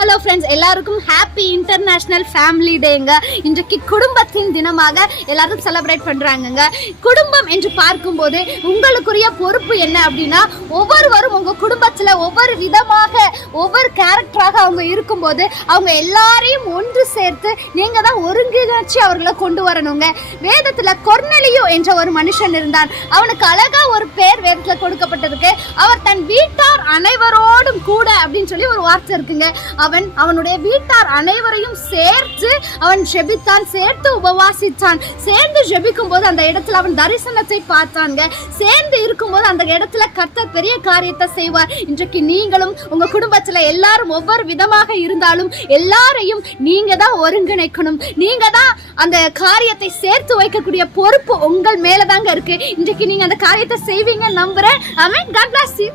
Hello friends, எல்லாருக்கும் happy international family டேங்க. இன்றைக்கு குடும்பத்தின் தினமாக எல்லாரும் செலிப்ரேட் பண்றாங்கங்க. குடும்பம் என்று பார்க்கும்போது உங்களுக்குரிய பொறுப்பு என்ன அப்படின்னா, ஒவ்வொருவரும் உங்க குடும்பத்துல ஒவ்வொரு விதமாக ஒவ்வொரு கேரக்டராக அவங்க இருக்கும்போது அவங்க எல்லாரையும் ஒன்று சேர்த்து நீங்க தான் ஒருங்கிணைச்சு அவர்களை கொண்டு வரணுங்க. வேதத்துல கொர்நேலியு என்ற ஒரு மனுஷன் இருந்தான். அவனுக்கு அழகா ஒரு பேர் வேதத்துல கொடுக்கப்பட்டிருக்கு. அவர் தன் வீட்டார் அனைவரோடும் கூட அப்படின்னு சொல்லி ஒரு வார்த்தை இருக்குங்க. அவனுடைய வீட்டார் அனைவரையும் சேர்த்து அவன் ஜெபித்தான், சேர்த்து உபவாசித்தான். சேர்ந்து ஜெபிக்கும் போது அந்த இடத்துல அவன் தரிசனத்தை பார்த்தாங்க. சேர்ந்து இருக்கும்போது அந்த இடத்துல கர்த்தர் பெரிய காரியத்தை செய்வார். இன்றைக்கு நீங்களும் உங்க குடும்பத்துல எல்லாரும் ஒவ்வொரு விதமாக இருந்தாலும் எல்லாரையும் நீங்க தான் ஒருங்கிணைக்கணும். நீங்க தான் அந்த காரியத்தை சேர்த்து வைக்கக்கூடிய பொறுப்பு உங்கள் மேலதாங்க இருக்கு. இன்றைக்கு நீங்க அந்த காரியத்தை செய்வீங்க நம்புறேன். ஆமென். God bless you.